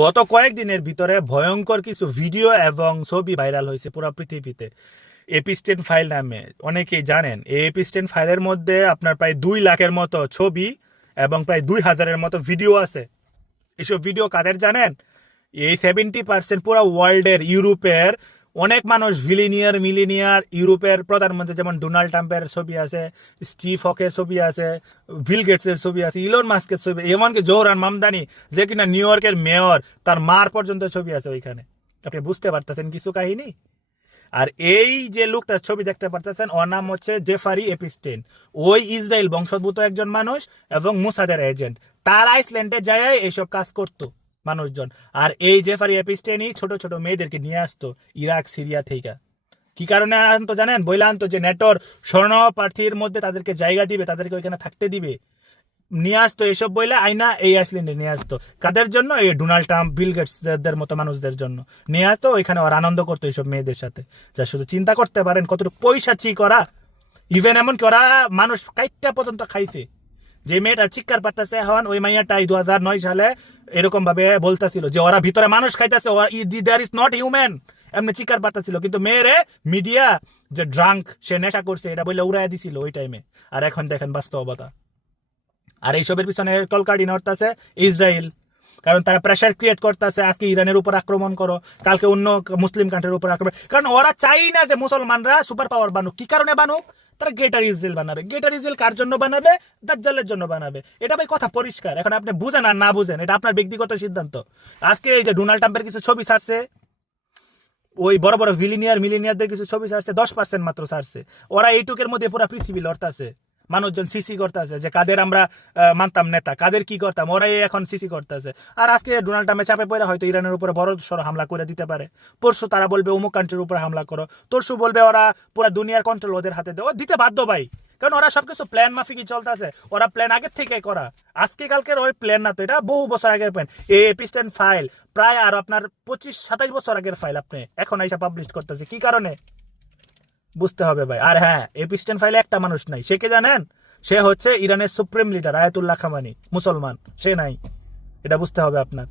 গত কয়েকদিনের ভিতরে ভয়ঙ্কর কিছু ভিডিও এবং ছবি ভাইরাল হয়েছে পুরো পৃথিবীতে। এপিস্টেন ফাইল নামে অনেকেই জানেন। এই এপিস্টেন ফাইলের মধ্যে আপনার প্রায় 2 লাখের মতো ছবি এবং প্রায় 2000-এর মতো ভিডিও আছে। এসব ভিডিও কাদের জানেন? এই 70% পুরো ওয়ার্ল্ডের, ইউরোপের অনেক মানুষ, মিলিনিয়ার ইউরোপের প্রধানমন্ত্রী যেমন ডোনাল্ড ট্রাম্পের ছবি আছে, স্টিভ হকের ছবি আছে, বিল গেটসের ছবি আছে, ইলন মাস্কের ছবি, এমনকি জোহরান মামদানি যে কিনা নিউ ইয়র্কের মেয়র, তার মার পর্যন্ত ছবি আছে ওইখানে। আপনি বুঝতে পারতেছেন কিছু কাহিনী? আর এই যে লোকটার ছবি দেখতে পারতেছেন, ওর নাম হচ্ছে জেফারি এপিস্টেন। ওই ইসরায়েল বংশোদ্ভূত একজন মানুষ এবং মুসাদের এজেন্ট। তার আইসল্যান্ডে যায় এইসব কাজ করতো মানুষজন। আর এই জেফারি এপিস্টেনই ছোট ছোট মেয়েদেরকে নিয়ে আসতো ইরাক, সিরিয়া থেকে। কি কারণে আনতো জানেন? বইলা আনতো যে নেটোর স্বর্ণ প্রার্থীর মধ্যে তাদেরকে জায়গা দিবে, তাদেরকে ওইখানে থাকতে দিবে। নিয়ে আসতো এসব বইলে আইনা এই আইসল্যান্ডে নিয়ে আসতো। কাদের জন্য? এই ডোনাল্ড ট্রাম্প, বিল গেটসদের মতো মানুষদের জন্য নিয়ে আসতো। ওইখানে ওরা আনন্দ করতো এইসব মেয়েদের সাথে। যা শুধু চিন্তা করতে পারেন কতটুকু পয়সা চি করা। ইভেন এমনকি ওরা মানুষ কাইটটা পর্যন্ত খাইছে। যে মেয়েটা চিৎকার পারতেছে এখন, ওই মাইয়াটাই 2009 সালে এরকম ভাবে বলতেছিল যে ওরা ভিতরে মানুষ খাইতেছে, দেয়ার ইজ নট হিউম্যান, এমনি চিৎকার পারতেছিল। কিন্তু মেয়েরে মিডিয়া যে ড্রাঙ্ক, সে নেশা করছে এটা বলে উড়াই দিছিল ওই টাইমে। আর এখন দেখেন বাস্তবতা। আর এইসবের পিছনে কলকাঠি নড়তেছে ইসরায়েল, কারণ তারা প্রেশার ক্রিয়েট করতেছে, আজকে ইরানের উপর আক্রমণ করো, কালকে অন্য মুসলিম কান্ট্রির উপর আক্রমণ। কারণ ওরা চাই না যে মুসলমানরা সুপার পাওয়ার বানুক। কি কারণে বানুক? তারা গ্রেটার ইসরায়েল বানাবে। গ্রেটার ইসরায়েল কার জন্য বানাবে? দাজ্জালের জন্য বানাবে। এটা ভাই কথা পরিষ্কার। এখন আপনি বুঝেন আর না বুঝেন, এটা আপনার ব্যক্তিগত সিদ্ধান্ত। আজকে এই যে ডোনাল্ড ট্রাম্পের কিছু ছবি ছাড়ছে, ওই বড় বড় মিলিনিয়ারদের কিছু ছবি ছাড়ছে, 10% মাত্র ছাড়ছে। ওরা এইটুকের মধ্যে পুরো পৃথিবী লড়তাছে। মানুষজন সিসি করতেছে যে কাদের আমরা মানতাম নেতা, কাদের কি করতাম, ওরাই এখন সিসি করতেছে। আর আজকে ডোনাল্ড ট্রাম্পের চাপে পড়ে হয়তো ইরানের উপরে বড় সড়ো হামলা করে দিতে পারে। পরশু তারা বলবে অমুক কান্ট্রির উপরে হামলা করো, তরশু বলবে ওরা পুরো দুনিয়ার কন্ট্রোল ওদের হাতে দেয়। ও দিতে বাধ্য ভাই, কারণ ওরা সবকিছু প্ল্যান মাফিকই চলতেছে। ওরা প্ল্যান আগের থেকে করা, আজকে কালকের ওই প্ল্যান না তো, এটা বহু বছর আগের প্ল্যান। এই এপিস্টেন ফাইল প্রায় আর আপনার 25-27 বছর আগের ফাইল আপনি এখন এসে পাবলিশ করতেছে। কি কারণে? বুঝতে হবে ভাই। আর হ্যাঁ, এপিস্টেন ফাইলে একটা মানুষ নাই, সে কে জানেন? সে হচ্ছে ইরানের সুপ্রিম লিডার আয়াতুল্লাহ খামেনি, মুসলমান। সে নাই, এটা বুঝতে হবে আপনার।